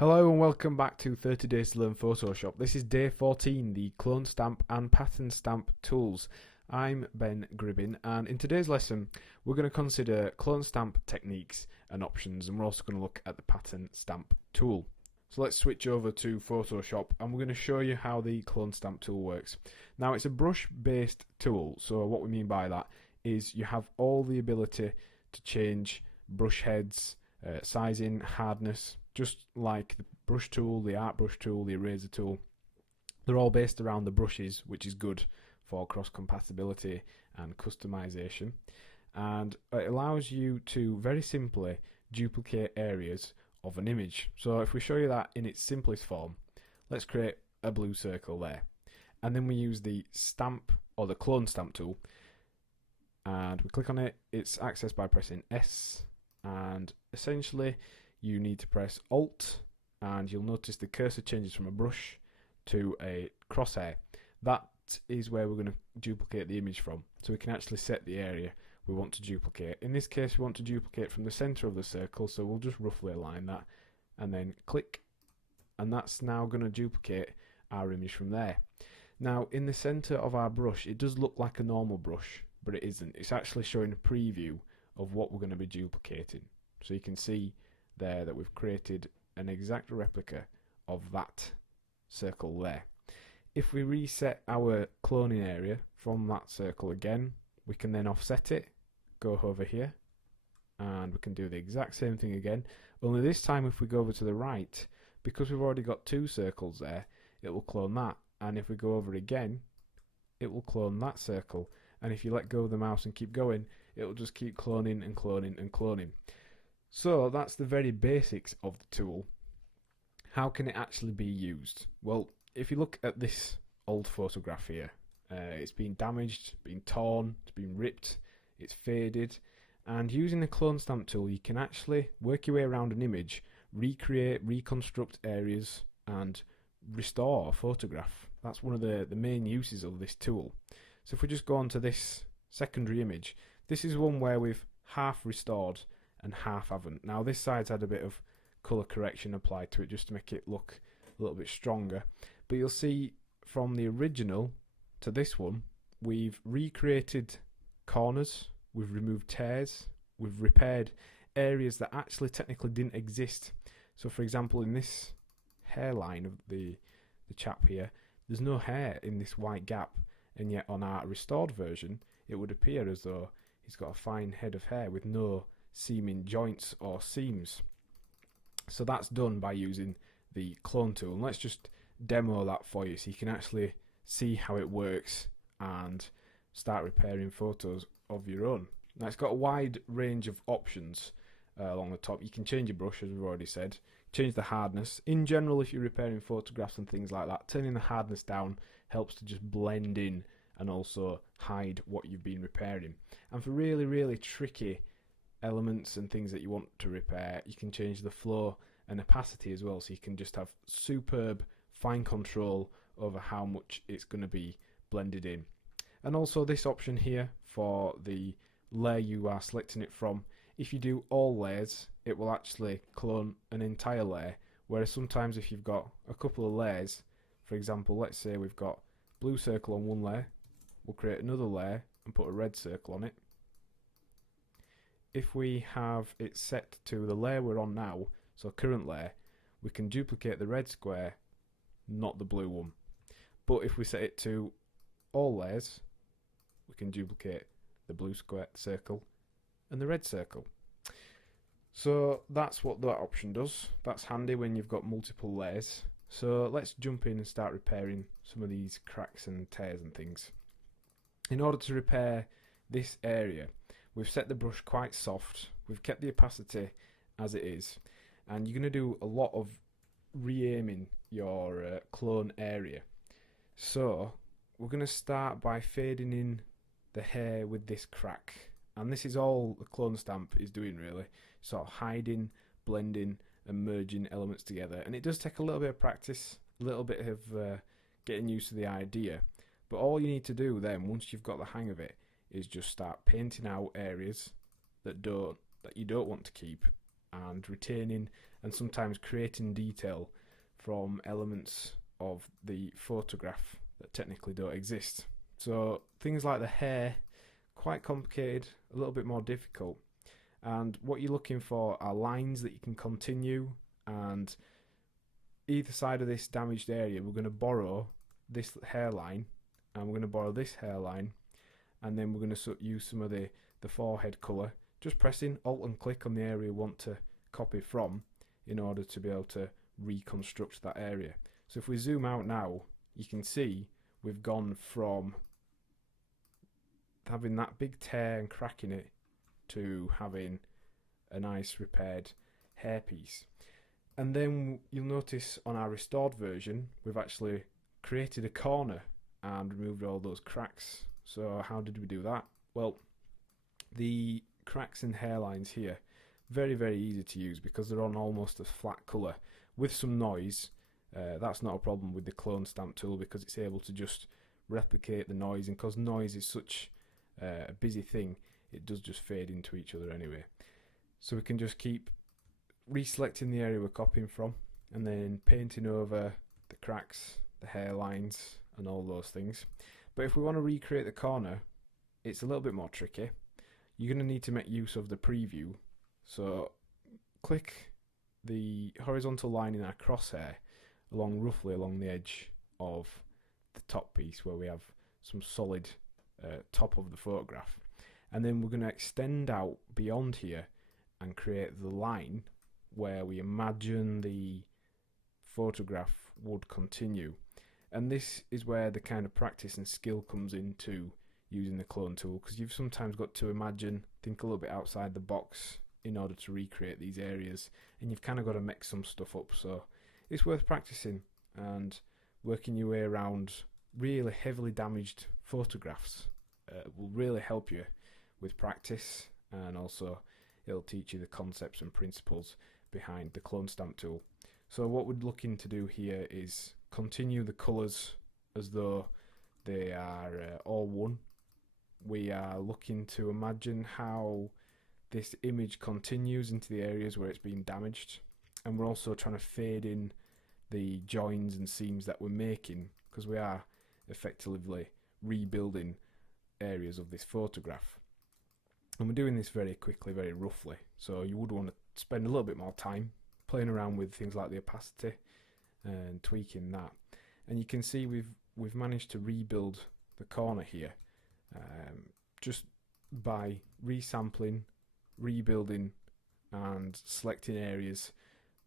Hello and welcome back to 30 Days to Learn Photoshop. This is day 14, the clone stamp and pattern stamp tools. I'm Ben Gribbin, and in today's lesson we're going to consider clone stamp techniques and options, and we're also going to look at the pattern stamp tool. So let's switch over to Photoshop and we're going to show you how the clone stamp tool works. Now, it's a brush based tool, so what we mean by that is you have all the ability to change brush heads, sizing, hardness, just like the brush tool, the art brush tool, the eraser tool. They're all based around the brushes, which is good for cross compatibility and customization, and it allows you to very simply duplicate areas of an image. So if we show you that in its simplest form, let's create a blue circle there, and then we use the stamp or the clone stamp tool, and we click on it. It's accessed by pressing S, and essentially you need to press Alt, and you'll notice the cursor changes from a brush to a crosshair. That is where we're going to duplicate the image from, so we can actually set the area we want to duplicate. In this case, we want to duplicate from the center of the circle, so we'll just roughly align that and then click, and that's now going to duplicate our image from there. Now, in the center of our brush, it does look like a normal brush, but it isn't. It's actually showing a preview of what we're going to be duplicating. So you can see there that we've created an exact replica of that circle there. If we reset our cloning area from that circle again, we can then offset it, go over here, and we can do the exact same thing again, only this time if we go over to the right, because we've already got two circles there, it will clone that, and if we go over again, it will clone that circle, and if you let go of the mouse and keep going, it will just keep cloning and cloning and cloning. So that's the very basics of the tool. How can it actually be used? Well, if you look at this old photograph here, it's been damaged, been torn, it's been ripped, it's faded, and using the clone stamp tool you can actually work your way around an image, recreate, reconstruct areas, and restore a photograph. That's one of the main uses of this tool. So if we just go on to this secondary image, this is one where we've half restored and half haven't. Now this side's had a bit of colour correction applied to it just to make it look a little bit stronger, but you'll see from the original to this one we've recreated corners, we've removed tears, we've repaired areas that actually technically didn't exist. So for example, in this hairline of the chap here, there's no hair in this white gap, and yet on our restored version it would appear as though he's got a fine head of hair with no seaming joints or seams. So that's done by using the clone tool, and let's just demo that for you so you can actually see how it works and start repairing photos of your own. Now it's got a wide range of options along the top. You can change your brush, as we've already said, change the hardness. In general, if you're repairing photographs and things like that, turning the hardness down helps to just blend in and also hide what you've been repairing. And for really tricky elements and things that you want to repair, you can change the flow and opacity as well, so you can just have superb fine control over how much it's going to be blended in. And also this option here for the layer you are selecting it from, if you do all layers it will actually clone an entire layer, whereas sometimes if you've got a couple of layers, for example, let's say we've got blue circle on one layer, we'll create another layer and put a red circle on it. If we have it set to the layer we're on now, so current layer, we can duplicate the red square, not the blue one. But if we set it to all layers, we can duplicate the blue square circle and the red circle. So that's what that option does. That's handy when you've got multiple layers. So let's jump in and start repairing some of these cracks and tears and things. In order to repair this area, we've set the brush quite soft, we've kept the opacity as it is, and you're going to do a lot of re-aiming your clone area. So we're going to start by fading in the hair with this crack, and this is all the clone stamp is doing really, sort of hiding, blending and merging elements together. And it does take a little bit of practice, a little bit of getting used to the idea, but all you need to do then, once you've got the hang of it, is just start painting out areas that you don't want to keep, and retaining and sometimes creating detail from elements of the photograph that technically don't exist. So things like the hair, quite complicated, a little bit more difficult. And what you're looking for are lines that you can continue, and either side of this damaged area we're going to borrow this hairline, and we're going to borrow this hairline, and then we're going to use some of the forehead colour, just pressing Alt and click on the area we want to copy from in order to be able to reconstruct that area. So if we zoom out now, you can see we've gone from having that big tear and crack in it to having a nice repaired hairpiece. And then you'll notice on our restored version we've actually created a corner and removed all those cracks. So how did we do that? Well, the cracks and hairlines here, very, very easy to use because they're on almost a flat colour with some noise. That's not a problem with the clone stamp tool because it's able to just replicate the noise, and because noise is such a busy thing, it does just fade into each other anyway. So we can just keep reselecting the area we're copying from and then painting over the cracks, the hairlines and all those things. But if we want to recreate the corner, it's a little bit more tricky. You're going to need to make use of the preview. So click the horizontal line in our crosshair roughly along the edge of the top piece where we have some solid top of the photograph, and then we're going to extend out beyond here and create the line where we imagine the photograph would continue. And this is where the kind of practice and skill comes into using the clone tool, because you've sometimes got to imagine, think a little bit outside the box in order to recreate these areas, and you've kind of got to mix some stuff up. So it's worth practicing and working your way around really heavily damaged photographs. Will really help you with practice, and also it'll teach you the concepts and principles behind the clone stamp tool. So what we're looking to do here is continue the colours as though they are all one. We are looking to imagine how this image continues into the areas where it's been damaged, and we're also trying to fade in the joins and seams that we're making, because we are effectively rebuilding areas of this photograph. And we're doing this very quickly, very roughly, so you would want to spend a little bit more time playing around with things like the opacity and tweaking that. And you can see we've managed to rebuild the corner here just by resampling, rebuilding and selecting areas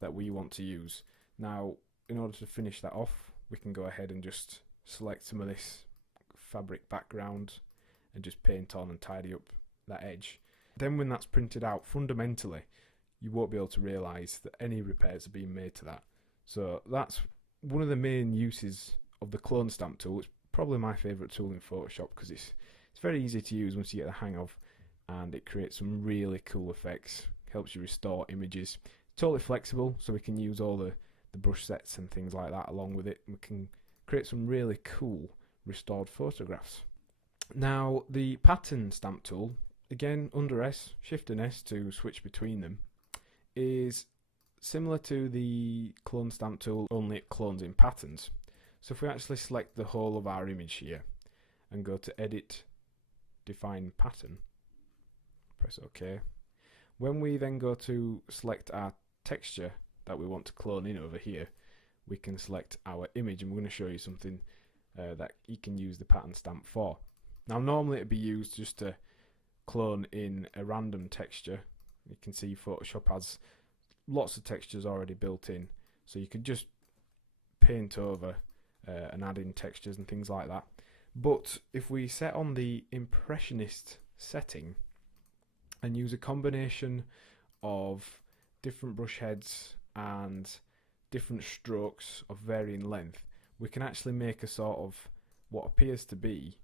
that we want to use. Now, in order to finish that off, we can go ahead and just select some of this fabric background and just paint on and tidy up that edge. Then when that's printed out, fundamentally you won't be able to realise that any repairs are being made to that. So that's one of the main uses of the clone stamp tool. It's probably my favourite tool in Photoshop because it's very easy to use once you get the hang of, and it creates some really cool effects, helps you restore images. It's totally flexible, so we can use all the brush sets and things like that along with it. We can create some really cool restored photographs. Now, the pattern stamp tool, again under S, Shift and S to switch between them, is similar to the clone stamp tool, only it clones in patterns. So if we actually select the whole of our image here and go to Edit, Define Pattern, press OK. When we then go to select our texture that we want to clone in over here, we can select our image, and we're going to show you something that you can use the pattern stamp for. Now, normally it'd be used just to clone in a random texture. You can see Photoshop has lots of textures already built in, so you could just paint over and add in textures and things like that. But if we set on the impressionist setting and use a combination of different brush heads and different strokes of varying length, we can actually make a sort of what appears to be,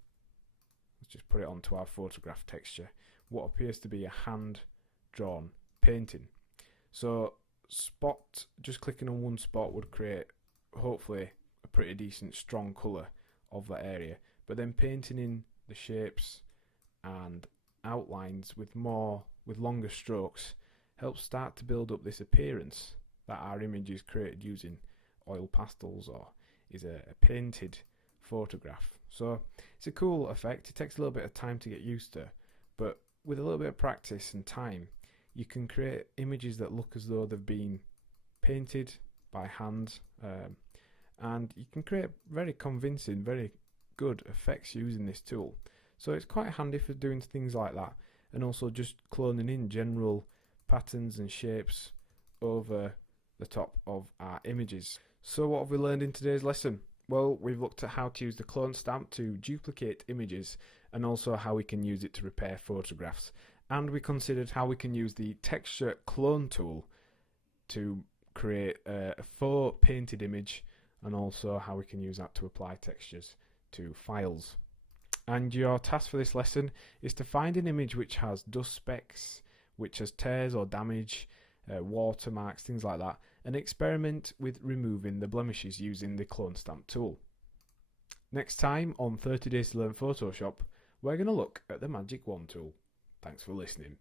let's just put it onto our photograph texture, what appears to be a hand-drawn painting. So just clicking on one spot would create hopefully a pretty decent strong colour of that area, but then painting in the shapes and outlines with longer strokes helps start to build up this appearance that our image is created using oil pastels or is a painted photograph. So it's a cool effect. It takes a little bit of time to get used to, but with a little bit of practice and time, you can create images that look as though they've been painted by hand, and you can create very convincing, very good effects using this tool. So it's quite handy for doing things like that, and also just cloning in general patterns and shapes over the top of our images. So what have we learned in today's lesson? Well, we've looked at how to use the clone stamp to duplicate images, and also how we can use it to repair photographs. And we considered how we can use the texture clone tool to create a faux painted image, and also how we can use that to apply textures to files. And your task for this lesson is to find an image which has dust specks, which has tears or damage, watermarks, things like that, and experiment with removing the blemishes using the clone stamp tool. Next time on 30 Days to Learn Photoshop, we're going to look at the Magic Wand tool. Thanks for listening.